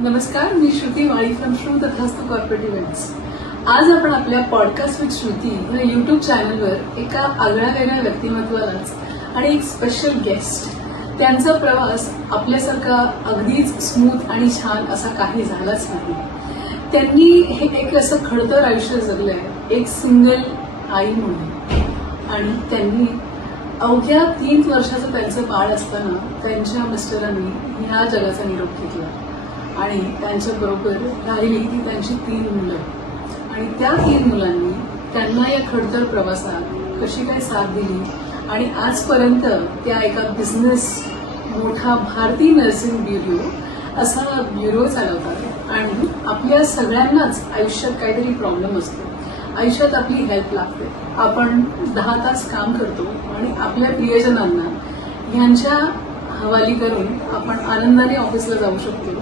नमस्कार, मी श्रुती वाळी फ्रॉम श्रू तथास्तु कॉर्पोरेट इव्हेंट्स. आज आपण आपल्या पॉडकास्ट विथ श्रुती या युट्यूब चॅनलवर एका आगळ्या वेगळ्या व्यक्तिमत्वालाच आणि एक स्पेशल गेस्ट त्यांचा प्रवास आपल्यासारखा अगदीच स्मूथ आणि छान असा काही झालाच नाही. त्यांनी हे एक असं खडतर आयुष्य जगलंय, एक सिंगल आई म्हणून. आणि त्यांनी अवघ्या 3 वर्षाचं त्यांचं बाळ असताना त्यांच्या मिस्टरांनी ह्या जगाचा निरोप घेतला आणि त्यांच्याबरोबर राहिली ती त्यांची 3 मुलं. आणि त्या 3 मुलांनी त्यांना या खडतर प्रवासात कशी काय साथ दिली आणि आजपर्यंत त्या एका बिझनेस मोठा भारतीय नर्सिंग ब्युरो असा ब्युरो चालवतात. आणि आपल्या सगळ्यांनाच आयुष्यात काहीतरी प्रॉब्लेम असतो, आयुष्यात आपली हेल्प लागते. आपण 10 तास काम करतो आणि आपल्या प्रियजनांना ह्यांच्या हवाली करून आपण आनंदाने ऑफिसला जाऊ शकतो.